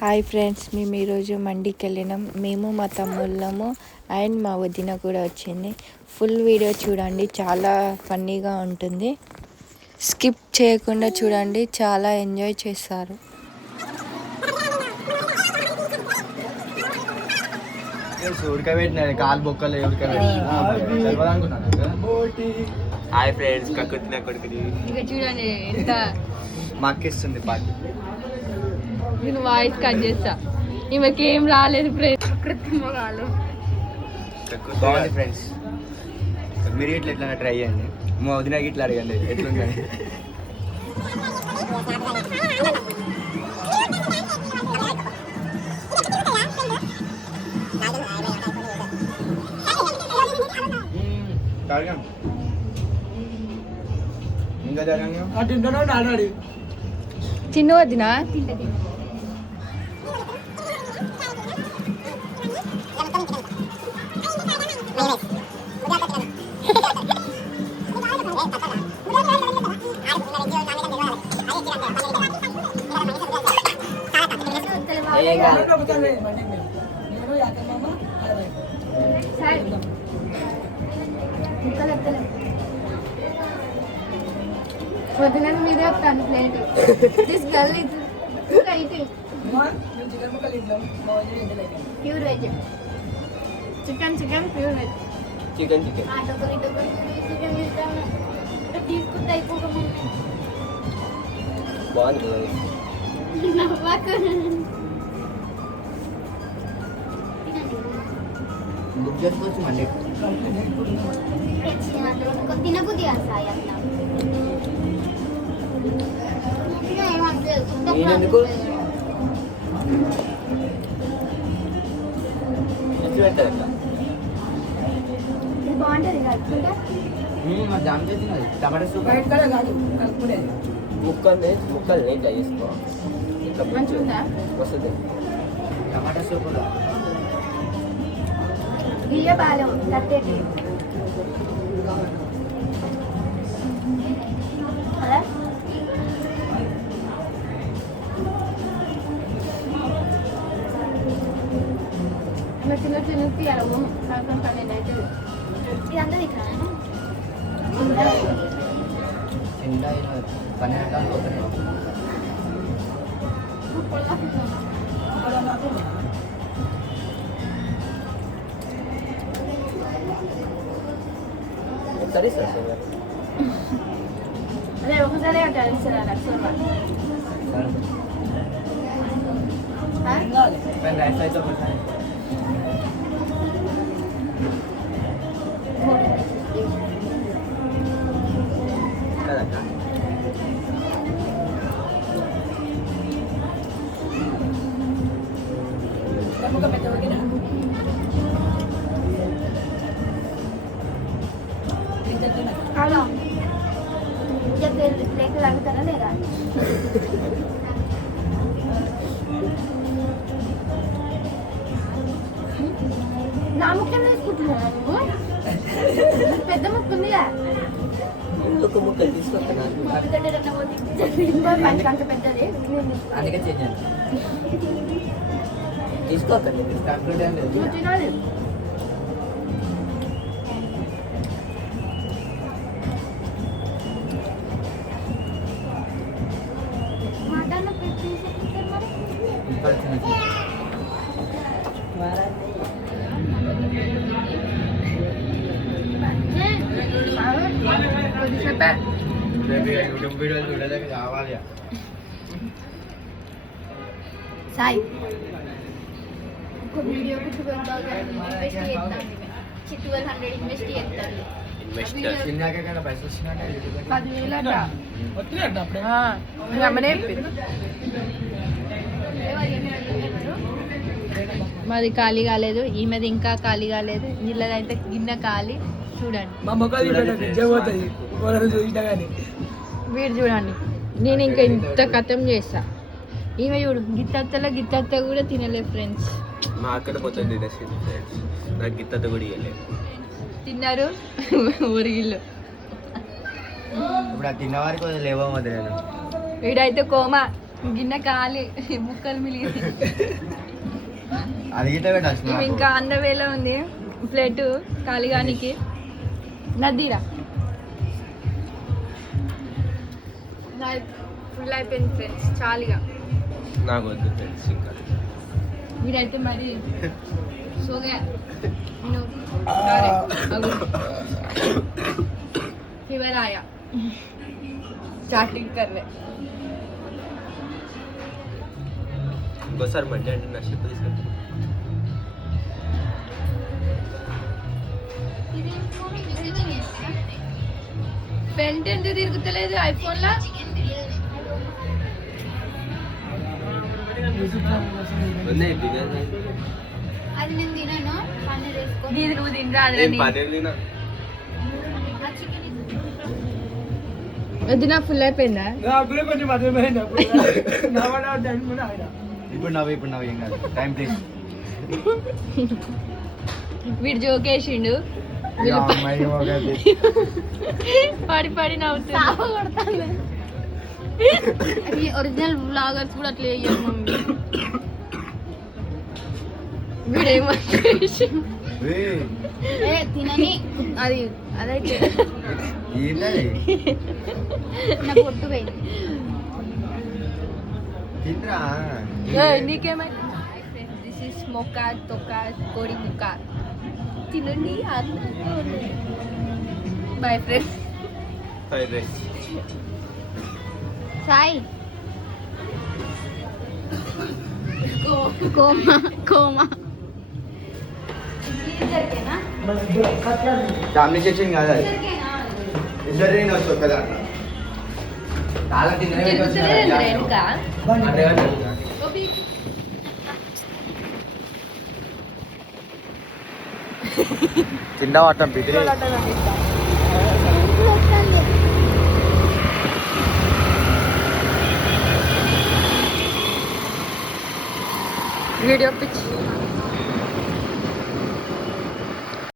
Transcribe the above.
Hi friends, మేము ఈరోజు మండికి వెళ్ళినాం. మేము మా తమ్ముళ్ళము అండ్ మా వదిన కూడా వచ్చింది. ఫుల్ వీడియో చూడండి, చాలా ఫన్నీగా ఉంటుంది. స్కిప్ చేయకుండా చూడండి, చాలా ఎంజాయ్ చేస్తారు. కాలు బొక్కలు హాయ్ ఫ్రెండ్స్, కక్కుతున్న కొడుకుని చూడండి ఎంత మక్కిస్తుంది పాటి. నేను వాయిస్ కట్ చేస్తా. ఈమెకి ఏం రాలేదు కృత్రిమ కాదు. బాగుంది ఫ్రెండ్స్, మీరు ఇట్లా ఎట్లా ట్రై చేయండి. మా వదినకి ఇట్లా అడగండి ఎట్లుందని. ఇంకా జరగండి. చిన్న వదిన వదిన మీదే వస్తాను ప్లేట్ తీసుకెళ్ళి pure veg chicken pure veg chicken తీసుకుంటే అయిపోతుంది. బాగుంది. బుక్ చేసుకోవచ్చు మళ్ళీ. తినబుద్ధి నేనెందుకు ఎత్తి పెట్టారు అట్లా బాగుంటుంది మరి జామ్ చేసినది టమాటా సూప్ ముక్కలు ఇట్లా చేసుకో. ఇట్లా మంచిగా వస్తుంది టమాటా సూప్. బియ్య బాలం కట్టేటి అలా చిన్న తీయాలి. అయితే ఇదంతా తింటాను. సరే సార్ అదే ఒకసారి అంటారు సార్ రైస్ అయితే ఒకసారి కదక్క. హలో ప్లేట్ లాగుతారా లేదా? నా ముక్కలు వేసుకుంటున్నా నువ్వు? పెద్ద ముక్క ఉందిగా, ఒక ముక్కలు తీసుకొస్తున్నాను. అంత పెద్దది అందుకే చేయండి. తీసుకోకండి, తినాలి. యూట్యూబ్ వీడియోలు చూడలేక కావాలి. సాయి ఒక వీడియోకి 12,000 ఇన్వెస్ట్ చేస్తాను. 1200 ఇన్వెస్ట్ చేస్తాను. చిన్నకైనా పైసలు వచ్చినాక 10,000 అమ్మనే మాది ఖాళీ కాలేదు, ఈమెది ఇంకా ఖాళీ కాలేదు. వీళ్ళదైతే గిన్నె ఖాళీ. చూడండి వీడు చూడండి. నేను ఇంకా ఇంత కథం చేస్తా. ఈమె చూడు గిత్తత్త కూడా తినలేదు ఫ్రెండ్స్. మా అక్కడ మొత్తం తినేసింది ఫ్రెండ్స్. నాకు గిత్తత కూడా ఇవ్వలేదు. తిన్నారు ఊరిగిళ్ళు. ఇప్పుడు ఆ తిన్నవారికి లేవా మధ్య. వీడైతే కోమా గిన్నె కాలి ముక్కలు మిలిగి అది గిట్ట పెట్టాల్సిన ఇంకా అందవేలో ఉంది ప్లేట్ కాలిగానికి నదీరా ఫుల్ అయిపోయింది ఫ్రెండ్స్ చాలుగా నాకు వద్దు ఫ్రెండ్స్ ఇంకా మీరైతే మరి సోగా నేను ఫీవర్ ఆయా స్టార్టింగ్ कर रहे ఇంకోసారి మంచి అంటే నా షిప్ తీసుకెళ్తాను పెంట్ ఎందుకు తిరుగుతలేదు ఐఫోన్ లా అది నేను తినను పన్నీర్ వేసుకొని నీది నువ్వు తినరాదు వదిన ఫుల్ అయిపోయిందా ఇప్పుడు నవ్వు ఏం కాదు టైం ప్లీజ్ వీడు జోకేసిండు పడి పడి నవ్వుతుంది ఒరిజినల్ బ్లాగర్స్ కూడా అట్లా వేయరు మమ్మీ వీడేమో ఏ తినని అది అదైతే నా పొట్టు పోయింది తింట్రా నీకేమై దిస్ ఇస్ మొక్క తొక్క కోడి ముక్క తినండి boy friends fried rice Sai comma comma family section కాదు అది ఇద్దరు వస్తుంది కదా చాలా ఇంకా తిండా పట్టం పితిరి వీడియో పిచ్